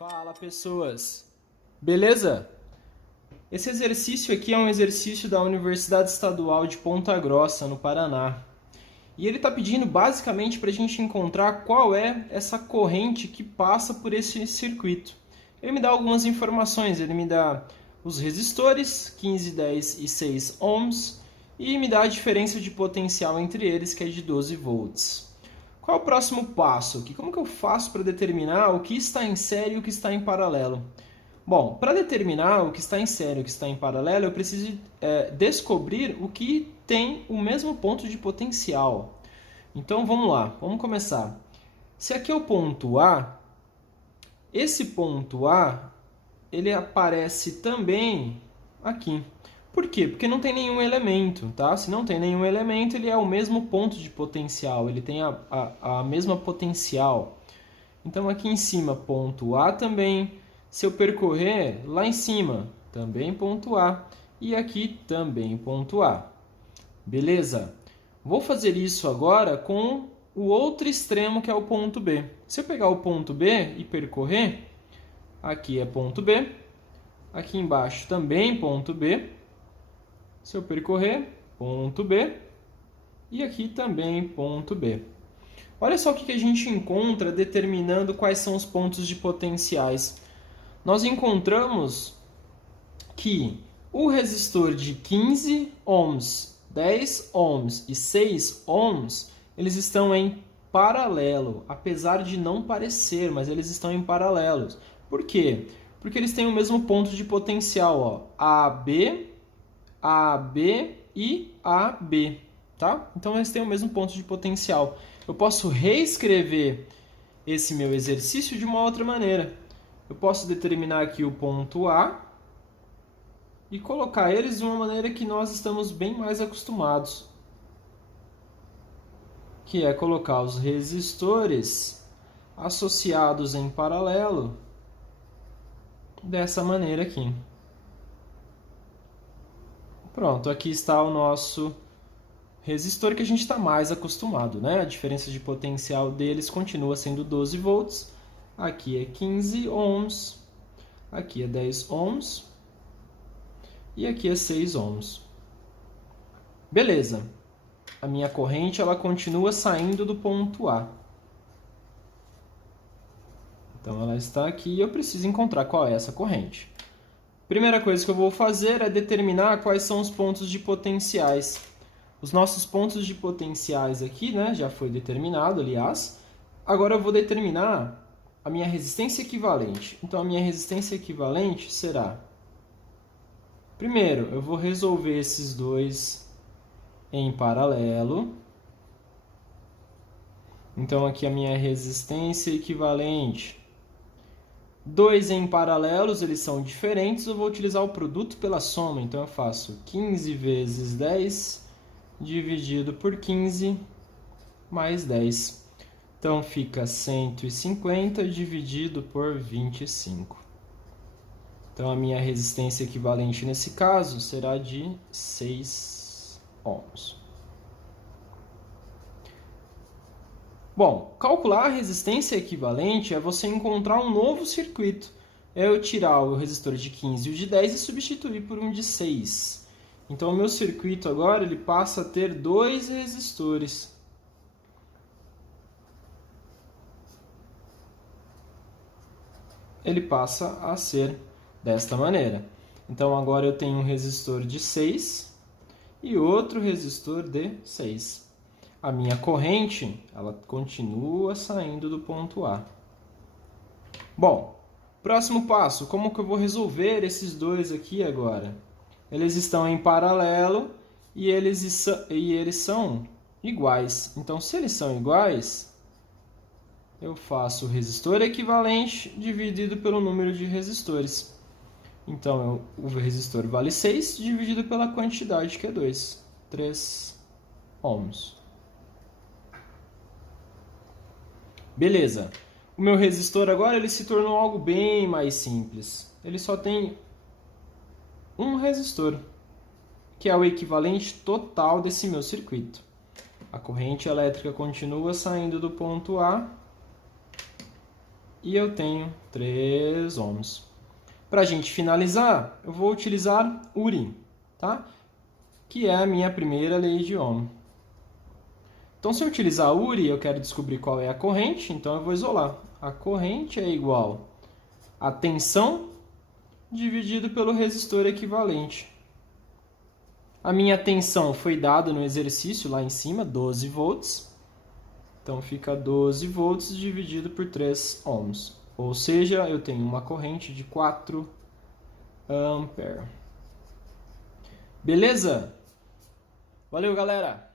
Fala, pessoas! Beleza? Esse exercício aqui é um exercício da Universidade Estadual de Ponta Grossa, no Paraná. E ele está pedindo basicamente para a gente encontrar qual é essa corrente que passa por esse circuito. Ele me dá algumas informações, ele me dá os resistores, 15, 10 e 6 ohms, e me dá a diferença de potencial entre eles, que é de 12 volts. Qual é o próximo passo aqui? Como que eu faço para determinar o que está em série e o que está em paralelo? Bom, para determinar o que está em série e o que está em paralelo, eu preciso descobrir o que tem o mesmo ponto de potencial. Então vamos lá, vamos começar. Se aqui é o ponto A, esse ponto A ele aparece também aqui. Por quê? Porque não tem nenhum elemento, tá? Se não tem nenhum elemento, ele é o mesmo ponto de potencial, ele tem a mesma potencial. Então aqui em cima, ponto A também. Se eu percorrer lá em cima, também ponto A. E aqui também ponto A. Beleza? Vou fazer isso agora com o outro extremo, que é o ponto B. Se eu pegar o ponto B e percorrer, aqui é ponto B. Aqui embaixo também ponto B. Se eu percorrer, ponto B, e aqui também ponto B. Olha só o que a gente encontra determinando quais são os pontos de potenciais. Nós encontramos que o resistor de 15 ohms, 10 ohms e 6 ohms, eles estão em paralelo, apesar de não parecer, mas eles estão em paralelos. Por quê? Porque eles têm o mesmo ponto de potencial, ó, AB, AB e AB, tá? Então eles têm o mesmo ponto de potencial. Eu posso reescrever esse meu exercício de uma outra maneira. Eu posso determinar aqui o ponto A e colocar eles de uma maneira que nós estamos bem mais acostumados, que é colocar os resistores associados em paralelo dessa maneira aqui. Pronto, aqui está o nosso resistor que a gente está mais acostumado, né? A diferença de potencial deles continua sendo 12 volts. Aqui é 15 ohms, aqui é 10 ohms e aqui é 6 ohms. Beleza. A minha corrente ela continua saindo do ponto A. Então ela está aqui e eu preciso encontrar qual é essa corrente. Primeira coisa que eu vou fazer é determinar quais são os pontos de potenciais. Os nossos pontos de potenciais aqui, né, já foi determinado, aliás. Agora eu vou determinar a minha resistência equivalente. Então a minha resistência equivalente será... Primeiro, eu vou resolver esses dois em paralelo. Então aqui a minha resistência equivalente... Dois em paralelos, eles são diferentes, eu vou utilizar o produto pela soma. Então eu faço 15 vezes 10 dividido por 15 mais 10. Então fica 150 dividido por 25. Então a minha resistência equivalente nesse caso será de 6 ohms. Bom, calcular a resistência equivalente é você encontrar um novo circuito. É eu tirar o resistor de 15 e o de 10 e substituir por um de 6. Então o meu circuito agora ele passa a ter dois resistores. Ele passa a ser desta maneira. Então agora eu tenho um resistor de 6 e outro resistor de 6. A minha corrente, ela continua saindo do ponto A. Bom, próximo passo, como que eu vou resolver esses dois aqui agora? Eles estão em paralelo e eles são iguais. Então, se eles são iguais, eu faço o resistor equivalente dividido pelo número de resistores. Então, o resistor vale 6 dividido pela quantidade, que é 2, 3 ohms. Beleza. O meu resistor agora ele se tornou algo bem mais simples. Ele só tem um resistor, que é o equivalente total desse meu circuito. A corrente elétrica continua saindo do ponto A e eu tenho 3 ohms. Para a gente finalizar, eu vou utilizar Uri, tá? Que é a minha primeira lei de Ohm. Então, se eu utilizar Uri, eu quero descobrir qual é a corrente, então eu vou isolar. A corrente é igual a tensão dividido pelo resistor equivalente. A minha tensão foi dada no exercício lá em cima, 12 volts. Então, fica 12 volts dividido por 3 ohms. Ou seja, eu tenho uma corrente de 4 amperes. Beleza? Valeu, galera!